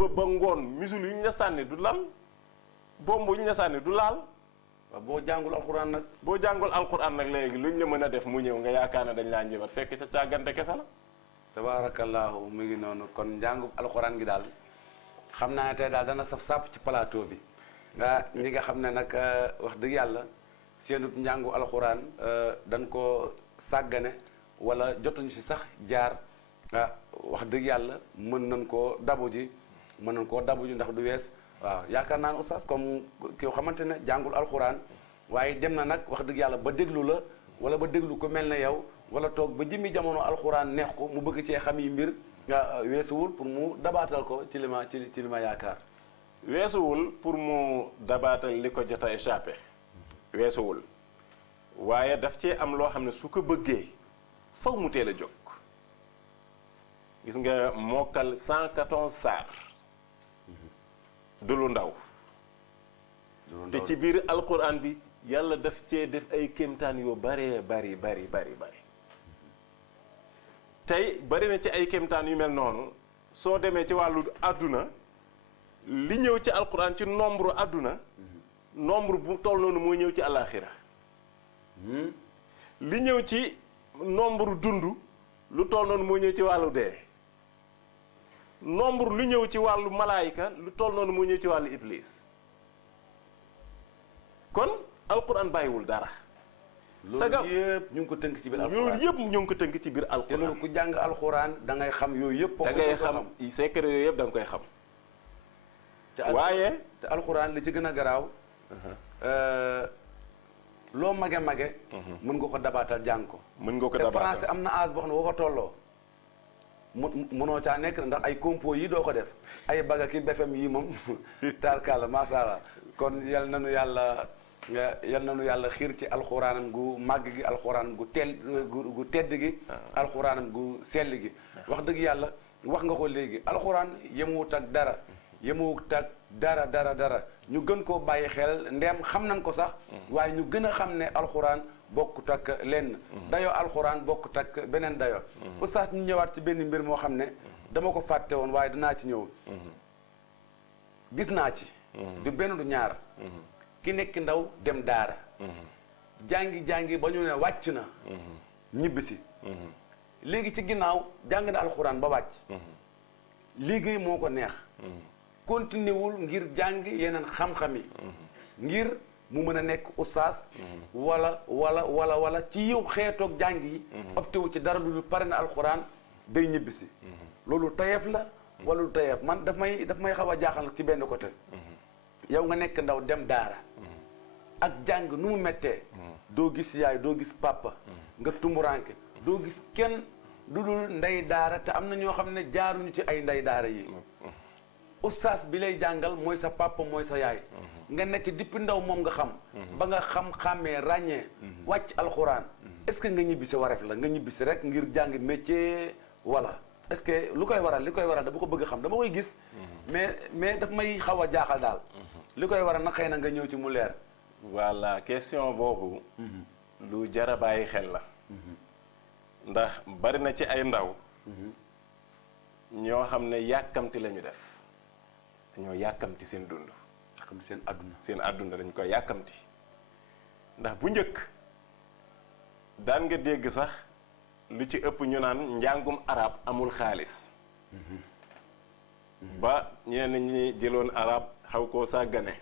suba ba ngoon misul yu ñu la sànni du lal bomb yu ñu la sànni du laal. waaw boo jàngul alxuraan nag. boo jàngul alxuraan nag léegi luñ la mën a def mu ñëw nga yaakaar ne dañ laa njëbat fekk sa càggante kese la. tabaarakallaahu mu ngi noonu kon njàngu alxuraan gi daal xam naa ne tey daal dana saf sàpp ci plateau bi nga ñi nga xam ne nag wax dëgg yàlla seenub njàngu alxuraan dañ ko sàggane wala jotuñu si sax jaar wax dëgg yàlla mën nañ koo dabu ji ndax du wees waaw yaakaar naa ne oustaz comme ki xamante ne jàngul alxuraan waaye dem na nag wax dëgg yàlla ba déglu la wala ba déglu ko mel ne yow wala toog ba jëmmi jamono alxuraan neex ko mu bëgg cee xam yi mbir weesuwul pour mu dabaatal ko ci li ma yaakaar. weesuwul pour mu dabaatal li ko jot a échappé weesuwul waaye daf cee am loo xam ne su ko bëggee faw mu teel a jóg gis nga mokkal 114 saar du lu ndaw te ci biir alquran bi yàlla daf cee def ay kéemtaan yu bari tey bari na ci ay kéemtaan yu mel noonu soo demee ci wàllu àdduna li ñëw ci alquran ci nombre àdduna nombre bu toll noonu moo ñëw ci alaxira li ñëw ci nombre dund lu toll noonu moo ñëw ci wàllu dee nombre lu ñëw ci wàllu malaayika lu toll noonu moo ñëw ci wàllu iblis kon alquran bàyyiwul dara. loolu yëpp ñu ngi ko tënk ci biir alquran loolu yëpp ñu ngi ko tënk ci biir alquran. te loolu ku jàng alquran da ngay xam yooyu yëpp. da ngay xam secret yooyu yëpp da nga koy xam. waaye te alquran li ci gën a garaaw. loo mage. mën nga ko dabaatal jàng ko. mën nga ko te dabaatal français am na âge boo xam ne boo ko tolloo. mënoo caa nekk ndax ay compo yi doo ko def ay baga ki BFM yi moom tarkalla macha allah kon yal nañu yàlla xiir ci alxuraanam gu màgg gi alxuraan gu tedd gi alxuraanam gu sell gi wax dëgg yàlla wax nga ko léegi alxuraan yemuwut ak dara ñu gën koo bàyyi xel ndeem xam nañ ko sax waaye ñu gën a xam ne alxuraan bokkut ak lenn dayoo alxuraan bokkut ak beneen dayoo oustaz ñu ñëwaat ci benn mbir moo xam ne dama ko fàtte woon waaye dinaa ci ñëw gis naa ci du benn du ñaar ki nekk ndaw dem daara jàngi ba ñu ne wàcc na ñibbisi léegi ci ginnaaw jàng na alxuraan ba wàcc liggéey moo ko neex continué wul ngir jàng yeneen xam-xam yi ngir mu mën a nekk oustaz wala ci yow xeetoog jàng yi opté wu ci dara lu pare na alxuraan day ñibbisi loolu tayeef la wala lu tayeef man daf may xaw a jaaxal ci benn côté yow nga nekk ndaw dem daara ak jàng nu mu méttee doo gis yaay doo gis papa nga tumuranke doo gis kenn du dul ndey daara te am na ñoo xam ne jaaruñu ci ay ndey daara yi oustaz bi lay jàngal mooy sa papa mooy sa yaay nga nekk ci dippi ndaw moom nga xam ba nga xàmmee ràññee wàcc alxuraan est-ce que nga ñibbisi wareef la nga ñibbisi rek ngir jàng métier wala est-ce que li koy waral dama ko bëgg xam dama koy gis mais daf may xaw a jaaxal daal li koy waral nag xëy na nga ñëw ci mu leer voilà question boobu lu jar a bàyyi xel la ndax bari na ci ay ndaw ñoo xam ne yàkkamti lañu def dañoo yàkkamti seen dund seen àdduna dañ koy yàkkamti ndax bu njëkk daan nga dégg sax lu ci ëpp ñu naan njàngum arab amul xaalis ba ñenn ñi jëloon arab xaw koo sàggane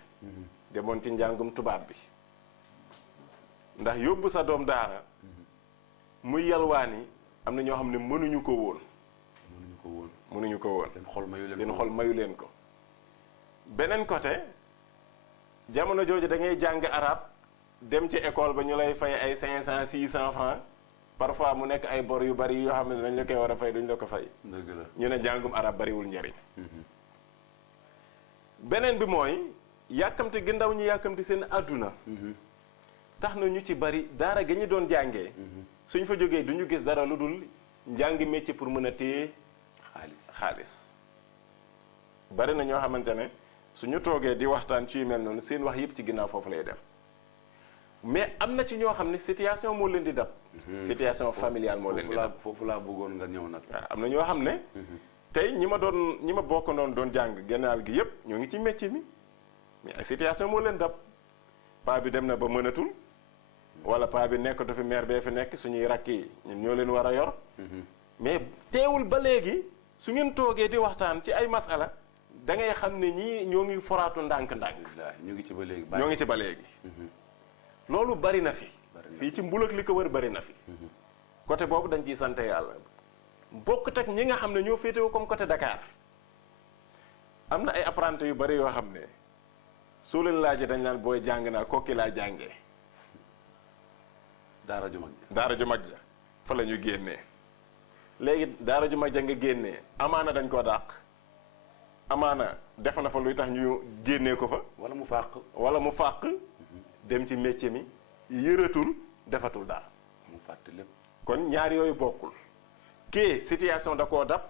demoon ci njàngum tubaab bi ndax yóbbu sa doom daara muy yalwaani am na ñoo xam ne mënuñu ko woon seen xol mayu leen ko beneen côté jamono jooju da ngay jàng arab dem ci école ba ñu lay fay ay 500 600 francs parfois mu nekk ay bor yu bari yoo xam ne dañ la koy war a fay duñ la ko fay ñu ne jàngum arab bariwul njariñ beneen bi mooy yàkkamti gi ndaw ñi yàkkamti seen àdduna tax na ñu ci bari daara ga ñu doon jàngee suñ fa jógee du ñu gis dara lu dul njàngi métier pour mën a téye xaalis bari na ñoo xamante ne suñu toogee di waxtaan ci yu mel noonu seen wax yëpp ci ginnaaw foofu lay dem mais am na ci ñoo xam ne situation moo leen di dab situation familiale moo leen di dab foofu laa bëggoon nga ñëw nag am na ñoo xam ne tey ñi ma bokk noonu doon jàng gennaal gi yépp ñoo ngi ci métier mi mais ay situation moo leen dab paa bi dem na ba mënatul wala paa bi nekk dafa maire bee fi nekk suñuy rakk yi ñun ñoo leen war a yor mais teewul ba léegi su ngeen toogee di waxtaan ci ay masala da ngay xam ne ñii ñoo ngi foraatu ndànk-ndànk ñu ngi ci ba léegi ñoo ngi ci ba léegi loolu bari na fi fii ci Mbul ak li ko wër bari na fi côté boobu dañ ciy sant yàlla bokk teg ñi nga xam ne ñoo féetewu comme côté Dakar am na ay apprentis yu bari yoo xam ne soo leen laajee dañ naan booy jàng naa kokki laa jàngee daara ju mag ja daara ju mag ja fa la ñu génnee léegi daara ju mag ja nga génnee amaana dañ koo dàq amaana def na fa luy tax ñu génnee ko fa wala mu fàq dem ci métier mi yëratul defatul dara mu fàtte lépp kon ñaar yooyu bokkul kii situation da koo dab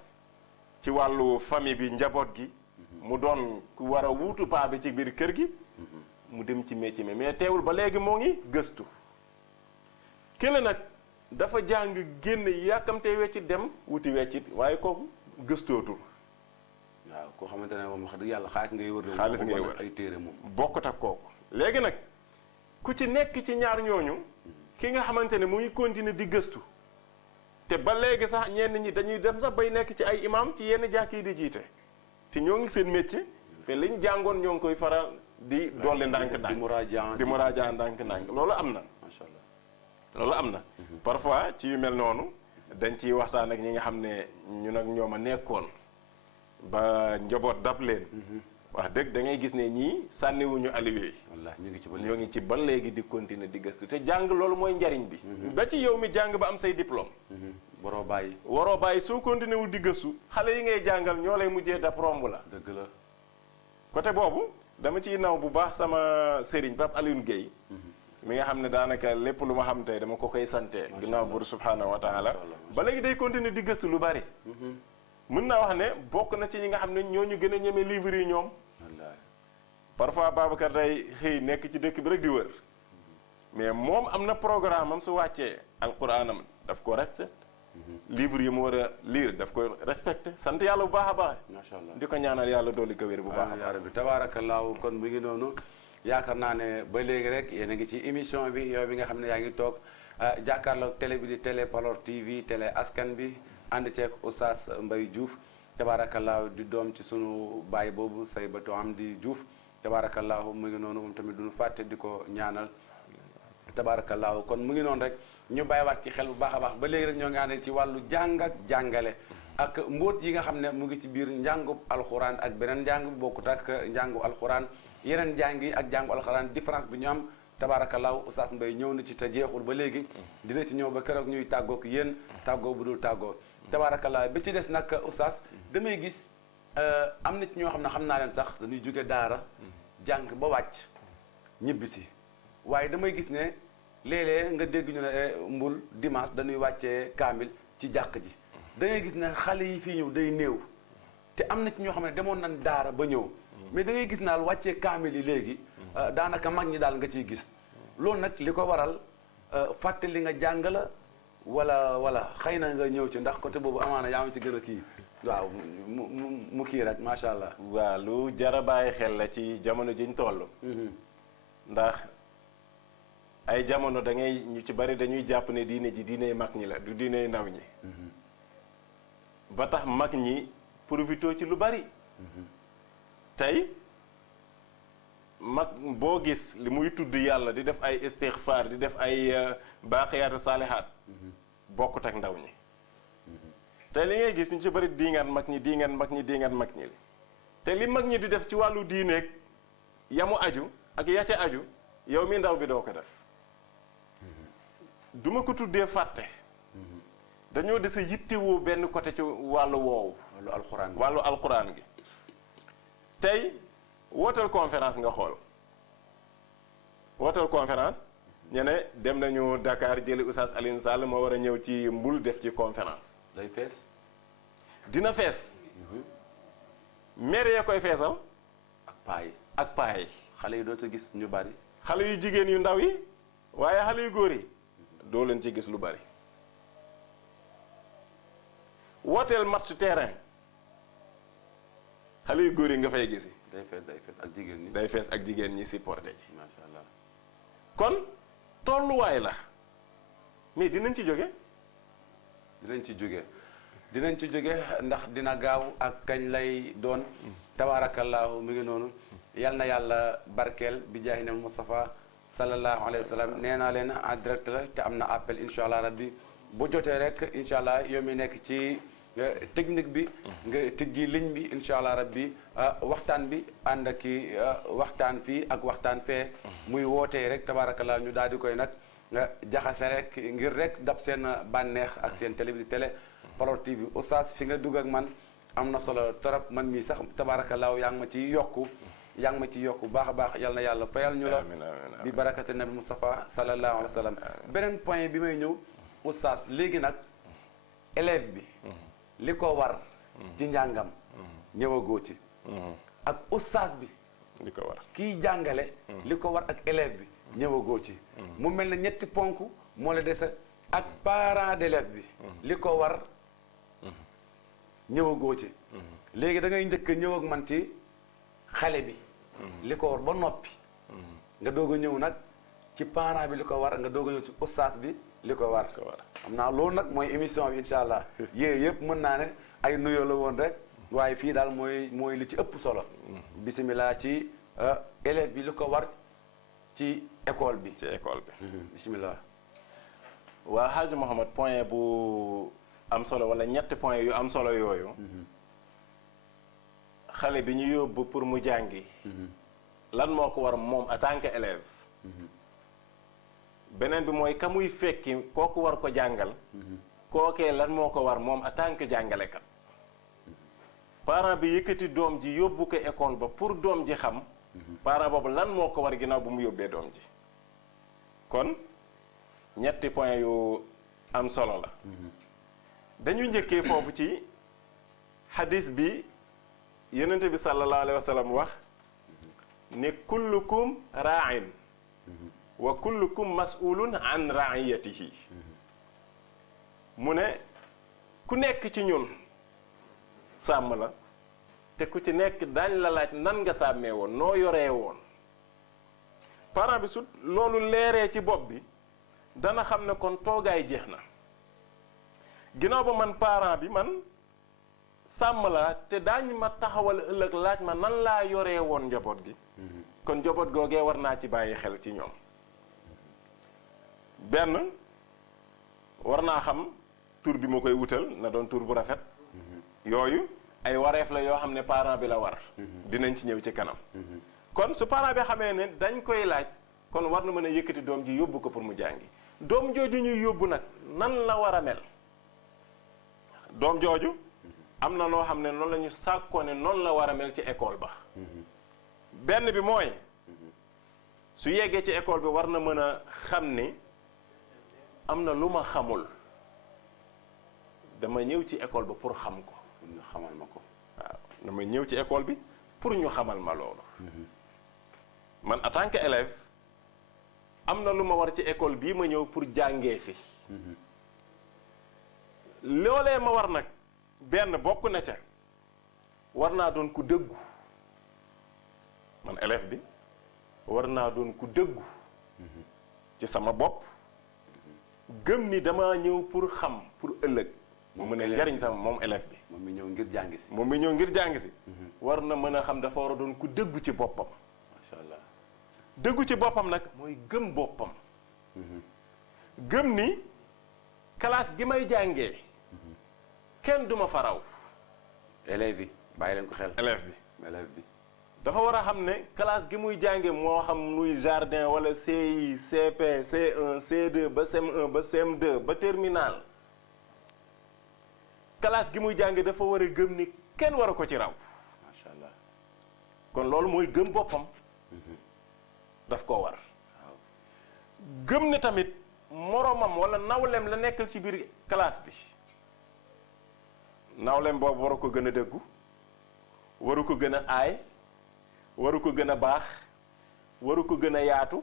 ci wàllu famille bi njaboot gi mu doon ku war a wuutu paa bi ci biir kër gi mu dem ci métier mi mais teewul ba léegi moo ngi gëstu kële nag dafa jàng génn yàkkamtee weccit dem wuti weccit waaye kooku gëstootul waaw koo xamante ne moom wax dëgg yàlla xaalis ngay wër xaalis ngay wër ay téere moom bokkut ak kooku léegi nag ku ci nekk ci ñaar ñooñu ki nga xamante ne mu ngi continuer di gëstu te ba léegi sax ñenn ñi dañuy dem sax bay nekk ci ay imam ci yenn jàkk yi di jiite te ñoo ngi seen métier te liñ jàngoon ñoo ngi koy faral di dolli ndànk-ndànk di muraajaa ndànk-ndànk loolu am na macha allah loolu am na parfois ci yu mel noonu dañ ciy waxtaan ak ñi nga xam ne ñun ak ñoom a nekkoon ba njaboot dab leen wax dëgg da ngay gis ne ñii sànniwuñu aliwe wallaahi ñoo ngi ci ba léegi di continuer di gëstu te jàng loolu mooy njariñ bi ba ci yow mi jàng ba am say diplôme waroo bàyyi soo continuer wul di gëstu xale yi ngay jàngal ñoo lay mujjee dab romb la dëgg la côté boobu dama ciy naw bu baax sama sëriñ Pape Alioune Guèye mi nga xam ne daanaka lépp lu ma xam tey dama ko koy sante ginnaaw buur subhanahu wa taala ba léegi day continuer di gëstu lu bari mën naa wax ne bokk na ci ñi nga xam ne ñoo ñu gën a ñeme livre yi ñoom parfois Babacar day xëy nekk ci dëkk bi rek di wër mais moom am na programme am su wàccee alquranam daf ko respecté livre yi mu war a lire daf ko respecté sant yàlla bu baax a baax macha allah di ko ñaanal yàlla dolli ko wér bu baax a baax yaa rabbi tabaarakallaahu kon mu ngi noonu yaakaar naa ne ba léegi rek yéen a ngi ci émission bi yow bi nga xam ne yaa ngi toog jàkkaarloog télé bi di télé Palor TV télé askan bi ànd ceeg Oustaz Mbaye Diouf tabaarakallaahu di doom ci sunu baay boobu Saybatu Amdi Diouf tabaarakallaahu mu ngi noonu moom tamit duñu fàtte di ko ñaanal tabaarakallaahu kon mu ngi noonu rek ñu bàyyiwaat ci xel bu baax a baax ba léegi rek ñoo ngi ànd ci wàllu jàng ak jàngale ak mbóot yi nga xam ne mu ngi ci biir njàngub alxuraan ak beneen njàng bi bokkut ak njàngu alxuraan yeneen njàng yi ak njàngu alxuraan différence bi ñu am tabaarakallaahu Oustaz Mbaye ñëw na ci te jeexul ba léegi dina ci ñëw ba keroog ñuy tàggoog yéen tàggoo bu dul tàggoo tabaarakallaahu bi ci des nag Oustaz damay gis am na ci ñoo xam ne xam naa leen sax dañuy jóge daara jàng ba wàcc ñibbisi waaye damay gis ne léeg-léeg nga dégg ñu ne Mbul dimanche dañuy wàccee kaamil ci jàkk ji da ngay gis ne xale yi fii ñëw day néew te am na ci ñoo xam ne demoon nañ daara ba ñëw mais da ngay gis naal wàccee kaamil yi léegi daanaka mag ñi daal nga ciy gis loolu nag li ko waral fàtte li nga jàng la wala xëy na nga ñëw ci ndax côté boobu amaana yaa ngi ci gën a kii waaw mu kii rek macha allah. waaw lu jar a bàyyi xel la ci jamono jiñ toll. ndax ay jamono da ngay ñu ci bari dañuy jàpp ne diine ji diiney mag ñi la du diiney ndaw ñi. ba tax mag ñi profité ci lu bari. tey mag boo gis li muy tudd yàlla di def ay istixfaar di def ay baaqiyaatu saalihaat bokkut ak ndaw ñi. te li ngay gis ñu ci bëri diingaan mag ñi diingaan mag ñi diingaan mag ñi te li mag ñi di def ci wàllu diineeg yamu aju ak ya ca aju yow mi ndaw bi doo ko def duma ko tuddee fàtte dañoo dese yittewoo benn côté ci wàllu woowu wàllu alxuraan gi tey wootal conférence nga xool wootal conférence ñu ne dem nañu Dakar jëli Oustaz Alioune Sall moo war a ñëw ci Mbul def ci conférence day fees dina fees maire ya koy feesal ak paa yi xale yi doo ci gis ñu bari xale yu jigéen yu ndaw yi waaye xale yu góor yi doo leen ci gis lu bari wooteel match terrain xale yu góor yi nga fay gisi day fees ak jigéen ñi. day fees ak jigéen ñi supporté ji macha allah. kon tolluwaay la mais dinañ ci jóge dinañ ci jóge ndax dina gaaw ak kañ lay doon. tabaarakallaahu mi ngi noonu. yal na yàlla barkeel bi jaahi nabi Mustafa sallallahu alayhi wa sallam nee naa leen en direct la te am na appel incha allah rabbi bu jotee rek incha allah yow mi nekk ci technique bi. nga tijji ligne bi incha allah rabbi waxtaan bi ànd ak ki waxtaan fii ak waxtaan fee. muy wootee rek tabaarakallaahu ñu daal di koy nag jaxase rek ngir rek dab seen bànneex ak seen télé Parole TV oustaz fi nga dugg ak man am na solo trop man mii sax tabaarakallaahu yaa ngi ma ci yokku baax a baax yal na yàlla fayal ñu la bi barakati nabi Mustafa sallallahu alayhi wa sallam beneen point bi may ñëw oustaz léegi nag élève bi li ko war ci njàngam ñëwagoo ci ak oustaz bi li ko war kii jàngale li ko war ak élève bi ñëwagoo ci mu mel ne ñetti ponk moo la dese ak parent d'élève bi li ko war ñëwagoo ci léegi da ngay njëkk ñëw ak man ci xale bi li ko war ba noppi nga doog a ñëw nag ci parent bi li ko war nga doog a ñëw ci ustaas bi li ko war xam naa loolu nag mooy émission bi incha allah yée yëpp mën naa ne ay nuyoo la woon rek waaye fii daal mooy li ci ëpp solo bisimilah ci élève bi li ko war ci école bi bisimilah waa Hadj Mouhamed point bu am solo wala ñetti point yu am solo yooyu xale bi ñu yóbbu pour mu jàngi lan moo ko war moom en tant que élève beneen bi mooy ka muy fekki kooku war ko jàngal kookee lan moo ko war moom en tant que jàngalekat parent bi yëkkati doom ji yóbbu ko école ba pour doom ji xam parent boobu lan moo ko war ginnaaw bu mu yóbbee doom ji kon ñetti point yu am solo la dañu njëkkee foofu ci hadis bi yonente bi sallallahu alayhi wa sallam wax ne kullukum raa'in wa kullukum mas'ulun an ra'iyatihi mu ne ku nekk ci ñun sàmm la te ku ci nekk daañ la laaj nan nga sàmmee woon noo yoree woon parent bi su loolu leeree ci bopp bi dana xam ne kon toogaay jeex na ginnaaw ba man parent bi man sàmm laa te daañ ma taxawal ëllëg laaj ma nan laa yoree woon njaboot gi kon njaboot googee war naa ci bàyyi xel ci ñoom benn war naa xam tur bi ma koy wutal na doon tur bu rafet yooyu ay wareef la yoo xam ne parent bi la war dinañ ci ñëw ci kanam kon su parent bi xamee ne dañ koy laaj kon war na mën a yëkkati doom ji yóbbu ko pour mu jàngi doom jooju ñuy yóbbu nag nan la war a mel doom jooju am na noo xam ne noonu la ñu sàkkoo ne noonu la war a mel ci école ba benn bi mooy su yeggee ci école bi war na mën a xam ni am na lu ma xamul dama ñëw ci école ba pour xam ko ñu xamal ma ko waaw dama ñëw ci école bi pour ñu xamal ma loolu man en tant que élève am na lu ma war ci école bii ma ñëw pour jàngee fi loolee ma war nag benn bokk na ca war naa doon ku dëggu man élève bi war naa doon ku dëggu ci sama bopp gëm ni dama ñëw pour xam pour ëllëg mu mën a njariñ sama moom élève bi moom mi ñëw ngir jàngi si moom mi ñëw ngir jàngi si war na mën a xam dafa war a doon ku dëggu ci boppam macha allah dëggu ci boppam nag mooy gëm boppam gëm ni classe gi may jàngee kenn duma faraw élève yi bàyyi leen ko xel élève bi dafa war a xam ne classe gi muy jànge moo xam muy jardin wala CI CP C1 C2 ba CM1 ba CM2 ba terminal classe gi muy jànge dafa war a gëm ni kenn war a ko ci raw macha allah kon loolu mooy gëm boppam daf koo war gëm ne tamit moromam wala nawlem la nekkal ci biir classe bi nawlem boobu waru ko gën a dëggu waru ko gën a aay waru ko gën a baax waru ko gën a yaatu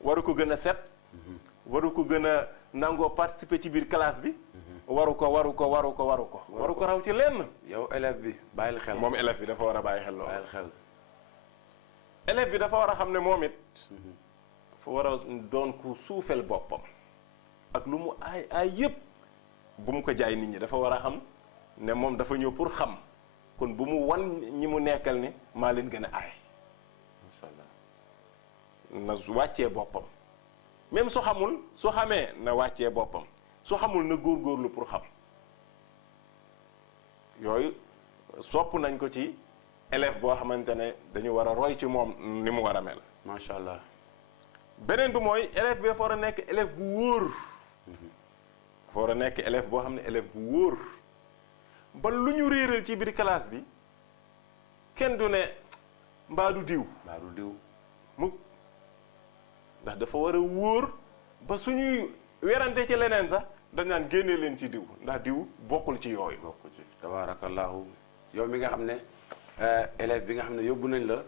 waru ko gën a set waru ko gën a nangoo participer ci biir classe bi waru ko raw ci lenn. yow élève bi bàyyil xel. moom élève bi dafa war a bàyyi xel loolu. bàyyil xel. élève bi dafa war a xam ne moom it. dafa war a doon ku suufel boppam. ak lu mu ay yëpp bu mu ko jaay nit ñi dafa war a xam ne moom dafa ñëw pour xam kon bu mu wan ñi mu nekkal ni maa leen gën a aay. macha allah. na wàccee boppam même su xamul su xamee na wàccee boppam su xamul na góorgóorlu pour xam yooyu sopp nañ ko ci élève boo xamante ne dañu war a roy ci moom ni mu war a mel. macha allah. beneen bi mooy élève bi dafa war a nekk élève bu wóor. dafa war a nekk élève boo xam ne élève bu wóor ba lu ñu réeral ci biir classe bi kenn du ne mbaa du diw. mbaa du diw. mukk ndax dafa war a wóor ba suñuy werante ci leneen sax dañ naan génne leen ci diw ndax diw bokkul ci yooyu. bokkul ci tabaarakallaahu yow mi nga xam ne élève bi nga xam ne yóbbu nañ la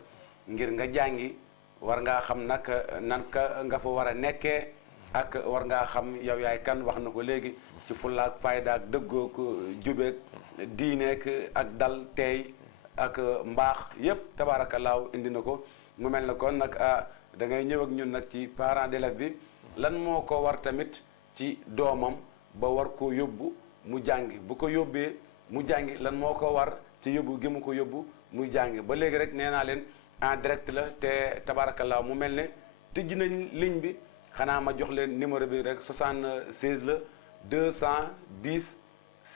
ngir nga jàngi war ngaa xam nag nan nga fa war a nekkee ak war ngaa xam yow yaay kan wax na ko léegi ci fulla ak fayda ak dëggoo ko jubeek diineek ak dal teey ak mbaax yépp tabaarakallaahu indi na ko mu mel ne kon nag da ngay ñëw ak ñun nag ci parent d'élève bi lan moo ko war tamit ci doomam ba war koo yóbbu mu jàngi bu ko yóbbee mu jàngi lan moo ko war ci yóbbu gi mu ko yóbbu muy jàngi ba léegi rek nee naa leen en direct la te tabaarakallaahu mu mel ne tëj nañ ligne bi xanaa ma jox leen numéro bi rek 76 la 210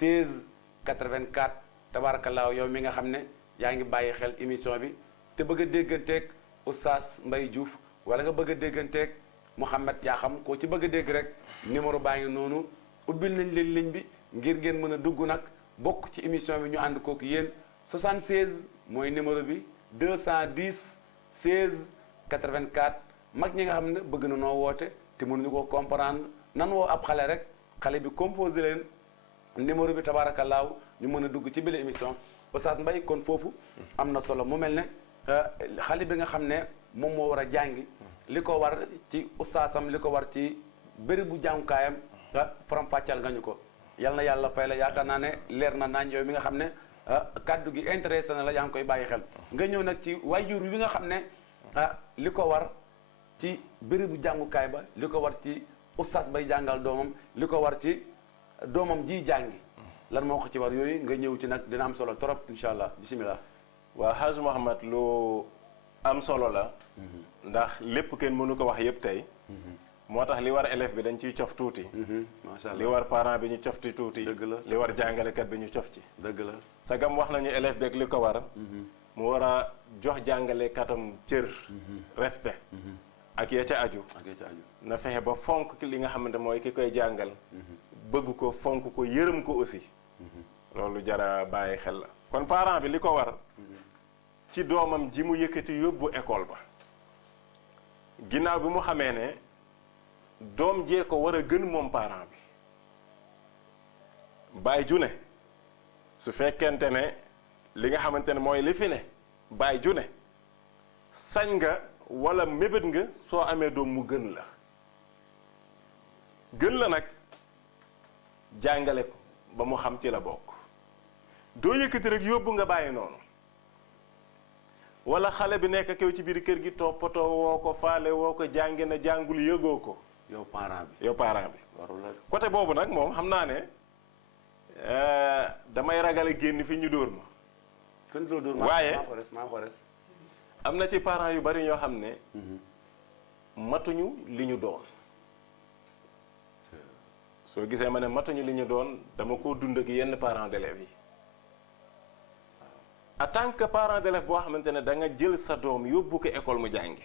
16 84 tabaarakallaahu yow mi nga xam ne yaa ngi bàyyi xel émission bi te bëgg a dégganteeg Oustaz Mbaye Diouf wala nga bëgg a dégganteeg Mouhamed yaa xam koo ci bëgg a dégg rek numéro baa ngi noonu ubbil nañ leen ligne bi ngir ngeen mën a dugg nag bokk ci émission bi ñu ànd kooku yéen 76 mooy numéro bi 210 16 84 mag ñi nga xam ne bëgg na noo woote te mënuñu ko comprendre nan woo ab xale rek xale bi composé leen numéro bi tabaarakallaahu ñu mën a dugg ci bile émission Oustaz Mbaye kon foofu am na solo mu mel ne xale bi nga xam ne moom moo war a jàngi li ko war ci ustaasam li ko war ci bérébu jàngukaayam faram fàccal nga ñu ko yal na yàlla fay la yaakaar naa ne leer na naañ yow mi nga xam ne kaddu gi intéressé na la yaa ngi koy bàyyi xel nga ñëw nag ci waajur wi nga xam ne li ko war ci bérébu jàngukaay ba li ko war ci ustaas bay jàngal doomam li ko war ci doomam ji jàngi lan moo ko ci war yooyu nga ñëw ci nag dina am solo trop incha allah bisimilah. waa Hadj Mouhamed lu am solo la. ndax lépp kenn mënu ko wax yëpp tey. moo tax li war élève bi dañ ciy cof tuuti. macha allah li war parent bi ñu cof ci tuuti. dëgg la li war jàngalekat bi ñu cof ci. dëgg la sagam wax nañu élève beeg li ko war. mu war a jox jàngalekatam cër. respect. ak ya ca aju. na fexe ba fonk li nga xamante mooy ki koy jàngal. bëgg ko fonk ko yërëm ko aussi. loolu jara bàyyi xel la kon parent bi li ko war. ci doomam ji mu yëkkati yóbbu école ba. ginnaaw bi mu xamee ne doom jee ko war a gën moom parent bi. baay ju ne su fekkente ne li nga xamante ne mooy li fi ne baay ju ne sañ nga wala mébét nga soo amee doom mu gën la. gën la nag jàngale ko ba mu xam ci la bokk. doo yëkkati rek yóbbu nga bàyyi noonu. wala xale bi nekk kew ci biir kër gi toppatoo woo ko faale woo ko jàngi na jàngul yëgoo ko. yow parent bi warul la côté boobu nag moom xam naa ne damay ragal a génn fi ñu dóor ma. waaye am na ci parents yu bari ñoo xam ne. matuñu li ñu doon. soo gisee ma ne matuñu li ñu doon dama ko dund ak yenn parents d'élèves yi. en tant que parent d'élève boo xamante ne da nga jël sa doom yóbbu ko école mu jàngi.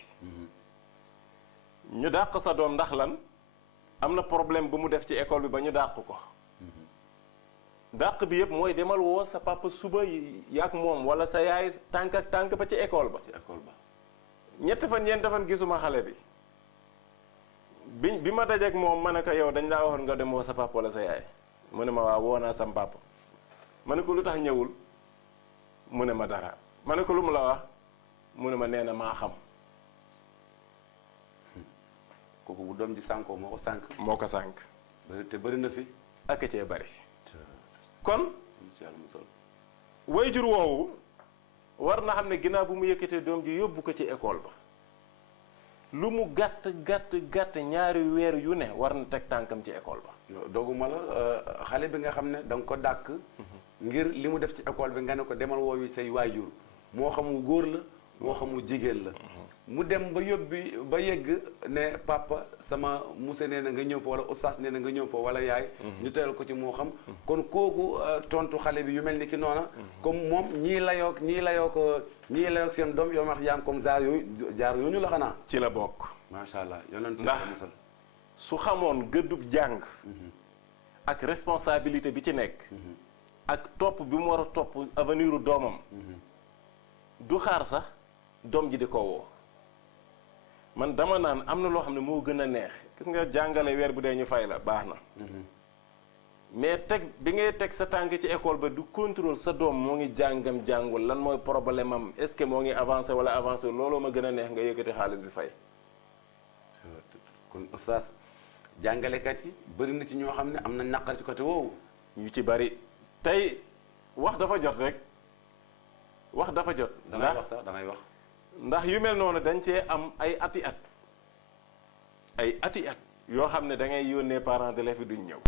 ñu dàq sa doom ndax lan am na problème bu mu def ci école bi ba ñu dàq ko. dàq bi yëpp mooy demal woo sa papa suba yaak moom wala sa yaay tànk ak tànk ba ci école ba. ñetti fan ñeenti fan gisuma xale bi ma dajeek moom ma ne ko yow dañ laa waxoon nga dem woo sa papa wala sa yaay mu ne ma waaw woo naa sam papa ma ne ko lu tax ñëwul. mu ne ma dara ma ne ko lu mu la wax mu ne ma nee na maa xam. kooku bu doom ji sànkoo moo ko sànk. moo ko sànk. te bëri na fi. ak cee bari kon wayjur woowu war na xam ne ginnaaw bu mu yëkkatee doom ji yóbbu ko ci école ba lu mu gàtt gàtt gàtt ñaari weer yu ne war na teg tànkam ci école ba. dooguma la xale bi nga xam ne da nga ko dàkk ngir li mu def ci école bi nga ne ko demal woowi say waajur moo xamu góor la moo xamu jigéen la mu dem ba yóbbi ba yegg ne papa sama monsieur nee na nga ñëw fa wala oustaz nee na nga ñëw fa wala yaay ñu tegal ko ci moo xam kon kooku tontu xale bi yu mel ni ki noona comme moom ñii layoog seen doom yoo wax yaam comme jaar yooyu ñu la xanaa ci la bokk macha allah yonent ndax musal su xamoon gëddug jàng ak responsabilité bi ci nekk ak topp bi mu war a topp avenir u doomam du xaar sax doom ji di ko woo man dama naan am na loo xam ne moo gën a neex gis nga jàngale weer bu dee ñu fay la baax na mais teg bi ngay teg sa tànk ci école ba du contrôle sa doom moo ngi jàngam jàngul lan mooy problème am est-ce que moo ngi avancé wala avancé looloo ma gën a neex nga yëkkati xaalis bi fay kon oustaz jàngalekat yi bëri na ci ñoo xam ne am na naqar ci côté woowu yu ci bari tey wax dafa jot rek wax dafa jot damay wax sax damay wax ndax yu mel noonu dañ cee am ay ati at yoo xam ne da ngay yónnee parents d'élèves yi duñ ñëw